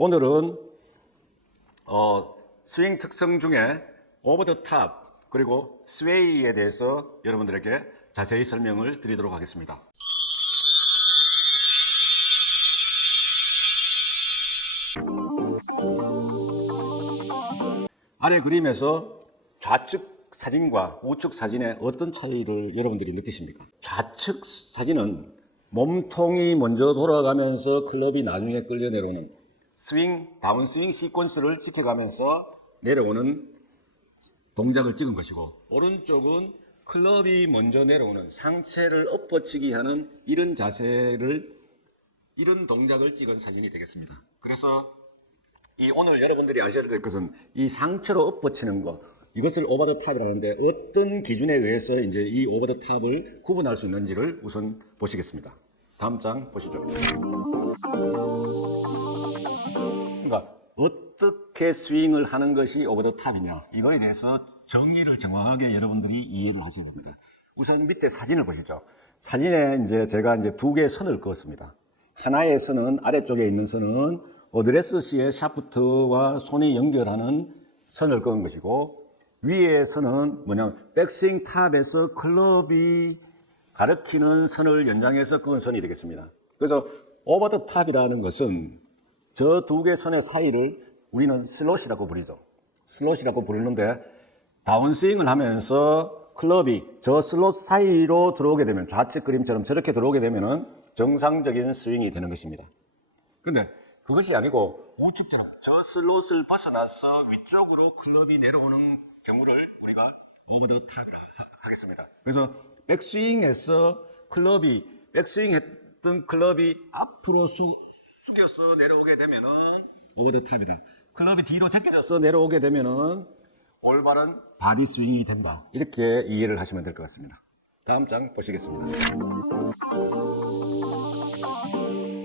오늘은 스윙 특성 중에 오버 더 탑 그리고 스웨이에 대해서 여러분들에게 자세히 설명을 드리도록 하겠습니다. 아래 그림에서 좌측 사진과 우측 사진의 어떤 차이를 여러분들이 느끼십니까? 좌측 사진은 몸통이 먼저 돌아가면서 클럽이 나중에 끌려 내려오는 다운스윙 시퀀스를 지켜가면서 내려오는 동작을 찍은 것이고, 오른쪽은 클럽이 먼저 내려오는 상체를 엎어치기 하는 이런 동작을 찍은 사진이 되겠습니다. 그래서 오늘 여러분들이 아셔야 될 것은 이 상체로 엎어치는 것, 이것을 오버 더 탑이라는데 어떤 기준에 의해서 이제 이 오버 더 탑을 구분할 수 있는지를 우선 보시겠습니다. 다음 장 보시죠. 그러니까 어떻게 스윙을 하는 것이 오버 더 탑이냐, 이거에 대해서 정의를 정확하게 여러분들이 이해를 하셔야 됩니다. 우선 밑에 사진을 보시죠. 사진에 제가 두 개의 선을 그었습니다. 하나의 선은, 아래쪽에 있는 선은 어드레스 C의 샤프트와 손이 연결하는 선을 그은 것이고, 위의 선은 뭐냐면 백스윙 탑에서 클럽이 가리키는 선을 연장해서 그은 선이 되겠습니다. 그래서 오버 더 탑이라는 것은 저 두 개의 선의 사이를 우리는 슬롯이라고 부르죠. 슬롯이라고 부르는데, 다운스윙을 하면서 클럽이 저 슬롯 사이로 들어오게 되면, 좌측 그림처럼 저렇게 들어오게 되면은 정상적인 스윙이 되는 것입니다. 근데 그것이 아니고 우측처럼 저 슬롯을 벗어나서 위쪽으로 클럽이 내려오는 경우를 우리가 오버 더 탑이라고 하겠습니다. 그래서 백스윙에서 백스윙했던 클럽이 앞으로 숙여서 내려오게 되면은 오버 더 탑이다. 클럽이 뒤로 제껴져서 내려오게 되면은 올바른 바디 스윙이 된다. 이렇게 이해를 하시면 될 것 같습니다. 다음 장 보시겠습니다.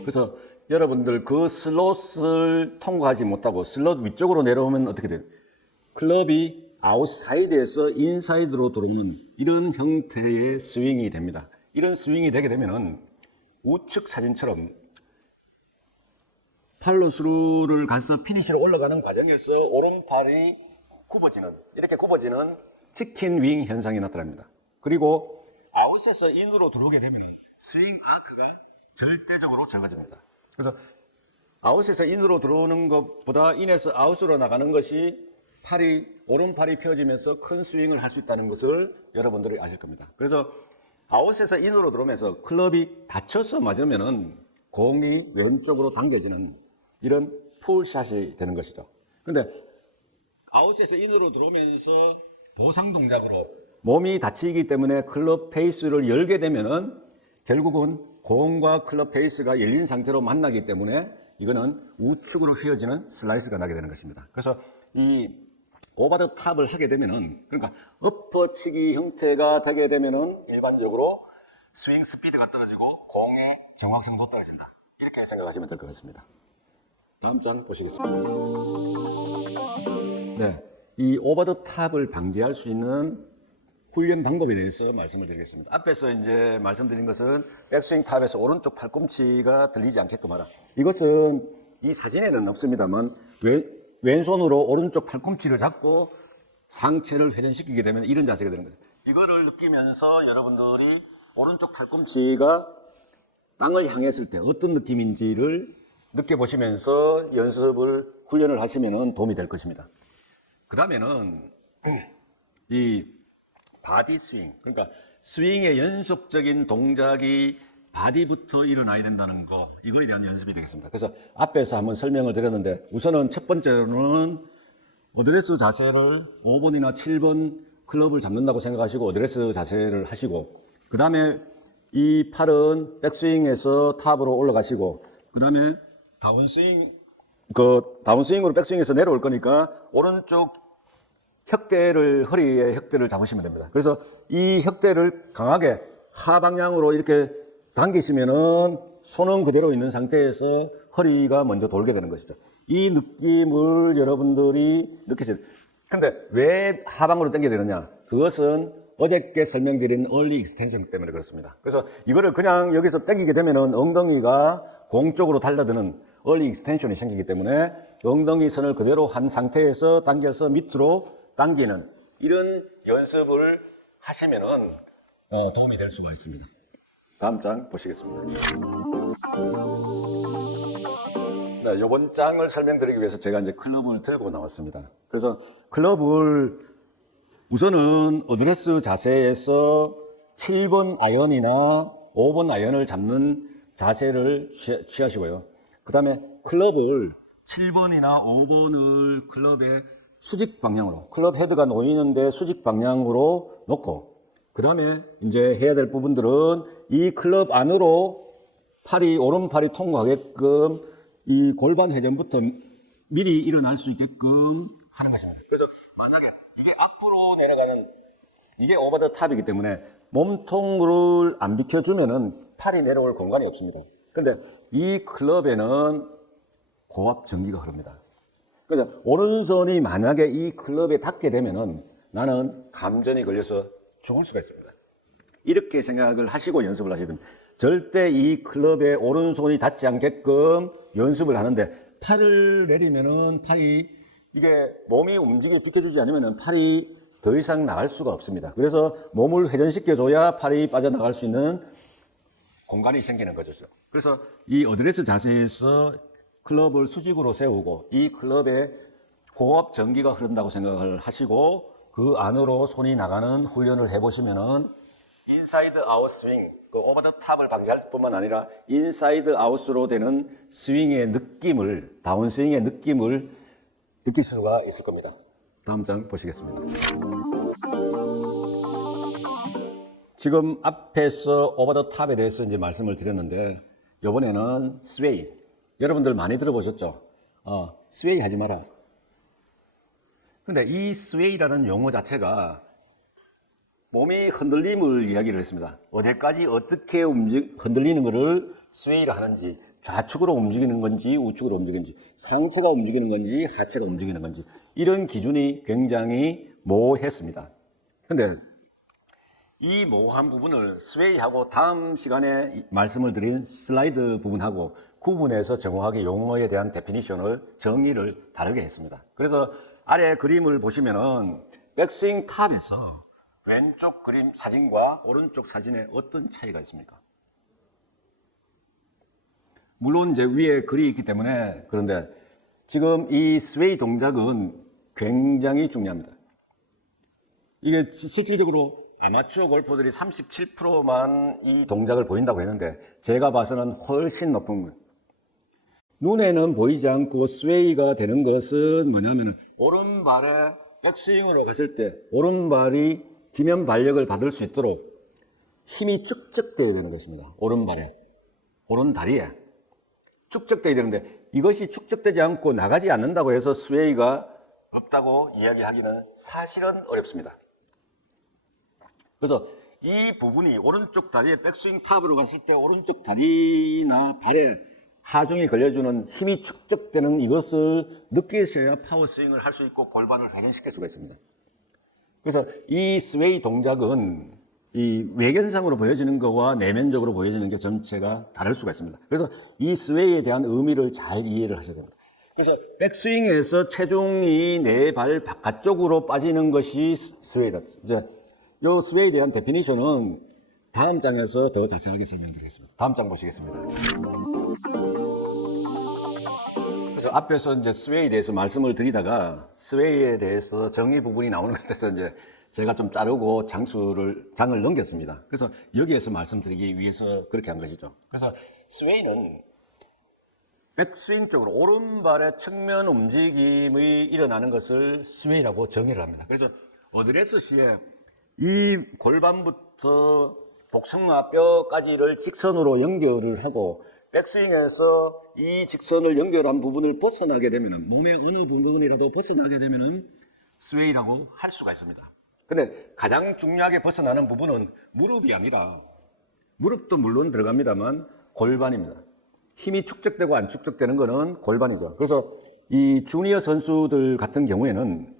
그래서 여러분들 그 슬롯을 통과하지 못하고 슬롯 위쪽으로 내려오면 어떻게 돼요? 클럽이 아웃사이드에서 인사이드로 들어오는 이런 형태의 스윙이 됩니다. 이런 스윙이 되게 되면은 우측 사진처럼 팔로스루를 가서 피니시로 올라가는 과정에서 오른팔이 이렇게 굽어지는 치킨 윙 현상이 나타납니다. 그리고 아웃에서 인으로 들어오게 되면 스윙 아크가 절대적으로 작아집니다. 그래서 아웃에서 인으로 들어오는 것보다 인에서 아웃으로 나가는 것이 오른팔이 펴지면서 큰 스윙을 할 수 있다는 것을 여러분들이 아실 겁니다. 그래서 아웃에서 인으로 들어오면서 클럽이 닫혀서 맞으면은 공이 왼쪽으로 당겨지는 이런 풀샷이 되는 것이죠. 근데 아웃에서 인으로 들어오면서 보상 동작으로 몸이 다치기 때문에 클럽 페이스를 열게 되면은 결국은 공과 클럽 페이스가 열린 상태로 만나기 때문에 이거는 우측으로 휘어지는 슬라이스가 나게 되는 것입니다. 그래서 이 오버 더 탑을 하게 되면은, 그러니까 엎어치기 형태가 되게 되면은 일반적으로 스윙 스피드가 떨어지고 공의 정확성도 떨어진다. 이렇게 생각하시면 될 것 같습니다. 다음 장 보시겠습니다. 네, 이 오버 더 탑을 방지할 수 있는 훈련 방법에 대해서 말씀을 드리겠습니다. 앞에서 말씀드린 것은 백스윙 탑에서 오른쪽 팔꿈치가 들리지 않게끔 하라. 이것은 이 사진에는 없습니다만 왼손으로 오른쪽 팔꿈치를 잡고 상체를 회전시키게 되면 이런 자세가 되는 거예요. 이거를 느끼면서 여러분들이 오른쪽 팔꿈치가 땅을 향했을 때 어떤 느낌인지를 느껴보시면서 훈련을 하시면 도움이 될 것입니다. 그 다음에는 이 바디 스윙, 그러니까 스윙의 연속적인 동작이 바디부터 일어나야 된다는 거, 이거에 대한 연습이 되겠습니다. 그래서 앞에서 한번 설명을 드렸는데, 우선은 첫 번째로는 어드레스 자세를 5번이나 7번 클럽을 잡는다고 생각하시고 어드레스 자세를 하시고, 그 다음에 이 팔은 백스윙에서 탑으로 올라가시고, 그 다음에 다운스윙으로 백스윙에서 내려올 거니까 오른쪽 허리에 혁대를 잡으시면 됩니다. 그래서 이 혁대를 강하게 하방향으로 이렇게 당기시면은 손은 그대로 있는 상태에서 허리가 먼저 돌게 되는 것이죠. 이 느낌을 여러분들이 느끼세요. 근데 왜 하방으로 당겨야 되느냐? 그것은 어저께 설명드린 얼리 익스텐션 때문에 그렇습니다. 그래서 이거를 그냥 여기서 당기게 되면은 엉덩이가 공 쪽으로 달려드는 얼리 익스텐션이 생기기 때문에 엉덩이 선을 그대로 한 상태에서 당겨서 밑으로 당기는 이런 연습을 하시면은 도움이 될 수가 있습니다. 다음 장 보시겠습니다. 네, 이번 장을 설명드리기 위해서 제가 이제 클럽을 들고 나왔습니다. 그래서 클럽을 우선은 어드레스 자세에서 7번 아이언이나 5번 아이언을 잡는 자세를 취하시고요. 그 다음에 클럽을 7번이나 5번을 클럽의 수직 방향으로, 클럽 헤드가 놓이는데 수직 방향으로 놓고, 그 다음에 이제 해야 될 부분들은 이 클럽 안으로 오른팔이 통과하게끔 이 골반 회전부터 미리 일어날 수 있게끔 하는 것입니다. 그래서 만약에 이게 앞으로 내려가는, 이게 오버 더 탑이기 때문에 몸통을 안 비켜주면은 팔이 내려올 공간이 없습니다. 근데 이 클럽에는 고압 전기가 흐릅니다. 그래서 오른손이 만약에 이 클럽에 닿게 되면은 나는 감전이 걸려서 죽을 수가 있습니다. 이렇게 생각을 하시고 연습을 하셔야 됩니다. 절대 이 클럽에 오른손이 닿지 않게끔 연습을 하는데, 팔을 내리면은 팔이, 이게 몸이 비켜지지 않으면은 팔이 더 이상 나갈 수가 없습니다. 그래서 몸을 회전시켜줘야 팔이 빠져나갈 수 있는 공간이 생기는 거죠. 그래서 이 어드레스 자세에서 클럽을 수직으로 세우고 이 클럽에 고압 전기가 흐른다고 생각을 하시고 그 안으로 손이 나가는 훈련을 해보시면은 인사이드 아웃 스윙, 그 오버 더 탑을 방지할 뿐만 아니라 인사이드 아웃으로 되는 스윙의 느낌을, 다운 스윙의 느낌을 느낄 수가 있을 겁니다. 다음 장 보시겠습니다. 지금 앞에서 오버 더 탑에 대해서 이제 말씀을 드렸는데, 이번에는 스웨이. 여러분들 많이 들어보셨죠? 스웨이 하지 마라. 근데 이 스웨이라는 용어 자체가 몸이 흔들림을 이야기를 했습니다. 어디까지 어떻게 흔들리는 것을 스웨이를 하는지, 좌측으로 움직이는 건지 우측으로 움직이는지, 상체가 움직이는 건지 하체가 움직이는 건지, 이런 기준이 굉장히 모호했습니다. 근데 이 모호한 부분을 스웨이하고 다음 시간에 말씀을 드린 슬라이드 부분하고 구분해서 정확하게 용어에 대한 데피니션을, 정의를 다르게 했습니다. 그래서 아래 그림을 보시면은 백스윙 탑에서 왼쪽 그림 사진과 오른쪽 사진에 어떤 차이가 있습니까? 물론 이제 위에 글이 있기 때문에 그런데 지금 이 스웨이 동작은 굉장히 중요합니다. 이게 실질적으로 아마추어 골퍼들이 37%만 이 동작을 보인다고 했는데 제가 봐서는 훨씬 높은, 눈에는 보이지 않고 스웨이가 되는 것은 뭐냐면 오른발에 백스윙으로 갔을 때 오른발이 지면 발력을 받을 수 있도록 힘이 축적되어야 되는 것입니다. 오른발에, 오른다리에 축적되어야 되는데 이것이 축적되지 않고 나가지 않는다고 해서 스웨이가 없다고 이야기하기는 사실은 어렵습니다. 그래서 이 부분이 오른쪽 다리에 백스윙 탑으로 갔을 때 오른쪽 다리나 발에 하중이 걸려주는 힘이 축적되는 이것을 느끼셔야 파워 스윙을 할 수 있고 골반을 회전시킬 수가 있습니다. 그래서 이 스웨이 동작은 이 외견상으로 보여지는 것과 내면적으로 보여지는 게 전체가 다를 수가 있습니다. 그래서 이 스웨이에 대한 의미를 잘 이해를 하셔야 됩니다. 그래서 백스윙에서 체중이 내 발 바깥쪽으로 빠지는 것이 스웨이다. 이제 이 스웨이에 대한 데피니션은 다음 장에서 더 자세하게 설명드리겠습니다. 다음 장 보시겠습니다. 그래서 앞에서 이제 스웨이에 대해서 말씀을 드리다가 스웨이에 대해서 정의 부분이 나오는 것 같아서 이제 제가 좀 자르고 장을 넘겼습니다. 그래서 여기에서 말씀드리기 위해서 그렇게 한 것이죠. 그래서 스웨이는 백스윙 쪽으로 오른발의 측면 움직임이 일어나는 것을 스웨이라고 정의를 합니다. 그래서 어드레스 시에 이 골반부터 복숭아 뼈까지를 직선으로 연결을 하고 백스윙에서 이 직선을 연결한 부분을 벗어나게 되면, 몸의 어느 부분이라도 벗어나게 되면 스웨이라고 할 수가 있습니다. 근데 가장 중요하게 벗어나는 부분은 무릎이 아니라, 무릎도 물론 들어갑니다만 골반입니다. 힘이 축적되고 안 축적되는 것은 골반이죠. 그래서 이 주니어 선수들 같은 경우에는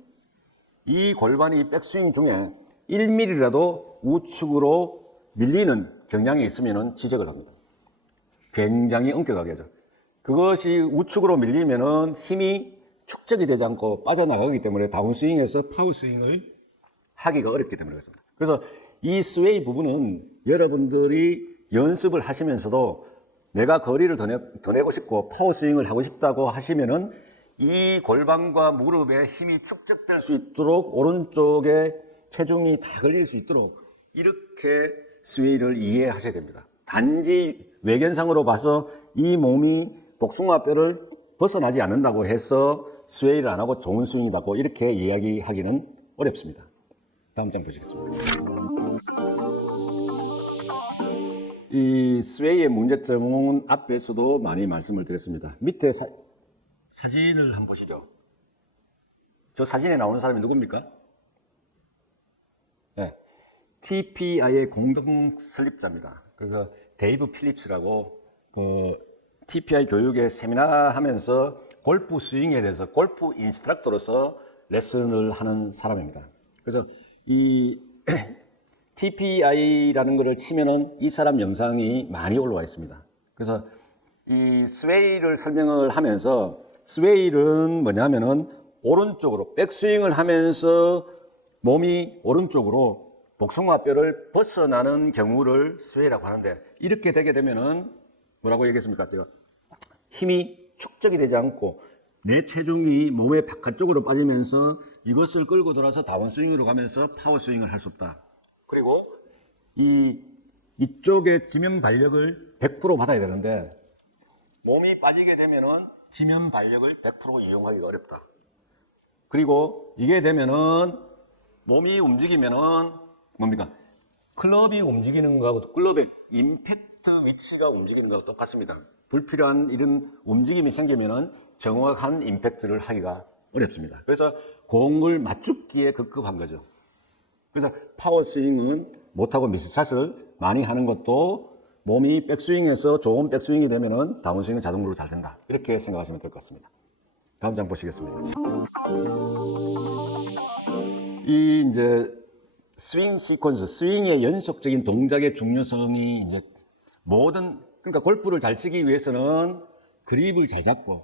이 골반이 백스윙 중에 1mm라도 우측으로 밀리는 경향이 있으면 지적을 합니다. 굉장히 엄격하게 하죠. 그것이 우측으로 밀리면은 힘이 축적이 되지 않고 빠져나가기 때문에 다운스윙에서 파워스윙을 하기가 어렵기 때문에 그렇습니다. 그래서 이 스웨이 부분은 여러분들이 연습을 하시면서도 내가 거리를 더 내고 싶고 파워스윙을 하고 싶다고 하시면은 이 골반과 무릎에 힘이 축적될 수 있도록 오른쪽에 체중이 다 걸릴 수 있도록 이렇게 스웨이를 이해하셔야 됩니다. 단지 외견상으로 봐서 이 몸이 복숭아뼈를 벗어나지 않는다고 해서 스웨이를 안 하고 좋은 스윙이라고 이렇게 이야기하기는 어렵습니다. 다음 장 보시겠습니다. 이 스웨이의 문제점은 앞에서도 많이 말씀을 드렸습니다. 밑에 사진을 한번 보시죠. 저 사진에 나오는 사람이 누굽니까? 네. TPI의 공동 설립자입니다. 그래서 데이브 필립스라고 그 TPI 교육에 세미나 하면서 골프 스윙에 대해서 골프 인스트럭터로서 레슨을 하는 사람입니다. 그래서 이 TPI라는 것을 치면은 이 사람 영상이 많이 올라와 있습니다. 그래서 이 스웨이를 설명을 하면서 스웨이는 뭐냐면은 오른쪽으로 백스윙을 하면서 몸이 오른쪽으로 복숭아뼈를 벗어나는 경우를 스웨이라고 하는데 이렇게 되게 되면은 뭐라고 얘기했습니까? 제가 힘이 축적이 되지 않고 내 체중이 몸의 바깥쪽으로 빠지면서 이것을 끌고 돌아서 다운스윙으로 가면서 파워스윙을 할 수 없다. 그리고 이쪽에 지면 발력을 100% 받아야 되는데 몸이 빠지게 되면은 지면 발력을 100% 이용하기가 어렵다. 그리고 이게 되면은 몸이 움직이면은 뭡니까? 클럽이 움직이는 거하고 클럽의 임팩트 위치가 움직이는 거하고 똑같습니다. 불필요한 이런 움직임이 생기면은 정확한 임팩트를 하기가 어렵습니다. 그래서 공을 맞추기에 급급한 거죠. 그래서 파워스윙은 못하고 미스샷을 많이 하는 것도 몸이 백스윙에서 좋은 백스윙이 되면은 다운스윙은 자동으로 잘 된다. 이렇게 생각하시면 될 것 같습니다. 다음 장 보시겠습니다. 이 이제 스윙 시퀀스, 스윙의 연속적인 동작의 중요성이 이제 그러니까 골프를 잘 치기 위해서는 그립을 잘 잡고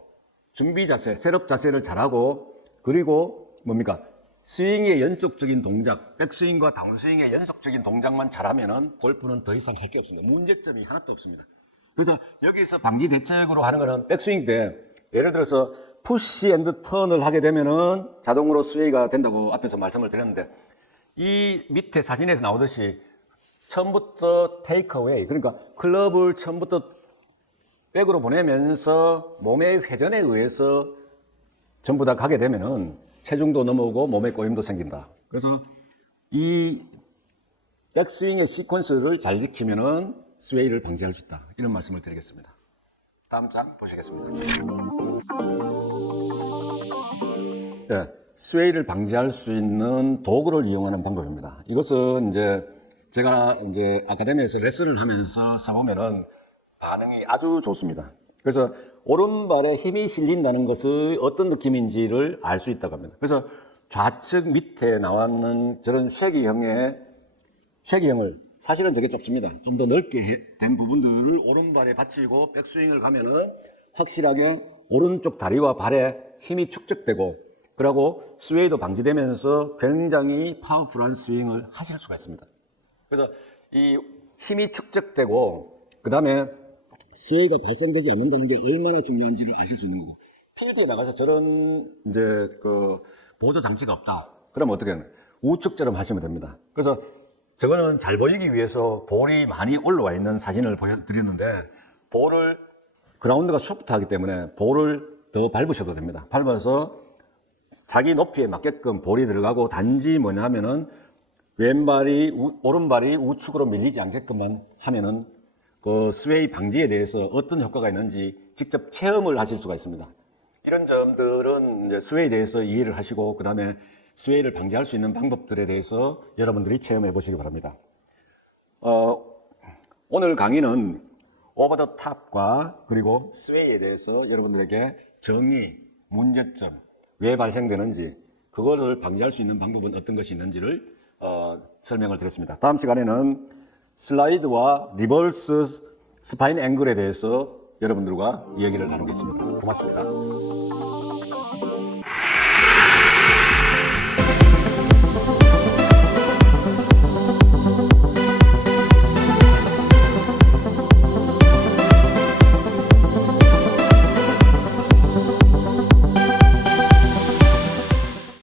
준비 자세, 셋업 자세를 잘하고 그리고 뭡니까? 스윙의 연속적인 동작, 백스윙과 다운스윙의 연속적인 동작만 잘하면은 골프는 더 이상 할 게 없습니다. 문제점이 하나도 없습니다. 그래서 여기서 방지 대책으로 하는 거는 백스윙 때 예를 들어서 푸시 앤드 턴을 하게 되면은 자동으로 스웨이가 된다고 앞에서 말씀을 드렸는데 이 밑에 사진에서 나오듯이 처음부터 테이크 어웨이, 그러니까 클럽을 처음부터 백으로 보내면서 몸의 회전에 의해서 전부 다 가게 되면은 체중도 넘어오고 몸에 꼬임도 생긴다. 그래서 이 백스윙의 시퀀스를 잘 지키면은 스웨이를 방지할 수 있다. 이런 말씀을 드리겠습니다. 다음 장 보시겠습니다. 네, 스웨이를 방지할 수 있는 도구를 이용하는 방법입니다. 이것은 이제 제가 이제 아카데미에서 레슨을 하면서 써보면은 반응이 아주 좋습니다. 그래서 오른발에 힘이 실린다는 것이 어떤 느낌인지를 알 수 있다고 합니다. 그래서 좌측 밑에 나왔는 저런 쉐기형을 사실은 저게 좁습니다. 좀 더 넓게 된 부분들을 오른발에 받치고 백스윙을 가면은 확실하게 오른쪽 다리와 발에 힘이 축적되고 그리고 스웨이도 방지되면서 굉장히 파워풀한 스윙을 하실 수가 있습니다. 그래서 이 힘이 축적되고 그 다음에 스웨이가 발생되지 않는다는 게 얼마나 중요한지를 아실 수 있는 거고 필드에 나가서 저런 이제 그 보조 장치가 없다. 그러면 어떻게 하냐? 우측처럼 하시면 됩니다. 그래서 저거는 잘 보이기 위해서 볼이 많이 올라와 있는 사진을 보여드렸는데 볼을 그라운드가 소프트하기 때문에 볼을 더 밟으셔도 됩니다. 밟아서 자기 높이에 맞게끔 볼이 들어가고 단지 뭐냐면은 오른발이 우측으로 밀리지 않게끔만 하면은 그 스웨이 방지에 대해서 어떤 효과가 있는지 직접 체험을 하실 수가 있습니다. 이런 점들은 이제 스웨이에 대해서 이해를 하시고 그 다음에 스웨이를 방지할 수 있는 방법들에 대해서 여러분들이 체험해 보시기 바랍니다. 오늘 강의는 오버 더 탑과 그리고 스웨이에 대해서 여러분들에게 정의, 문제점, 왜 발생되는지 그거를 방지할 수 있는 방법은 어떤 것이 있는지를 설명을 드렸습니다. 다음 시간에는 슬라이드와 리버스 스파인 앵글에 대해서 여러분들과 이야기를 나누겠습니다. 고맙습니다.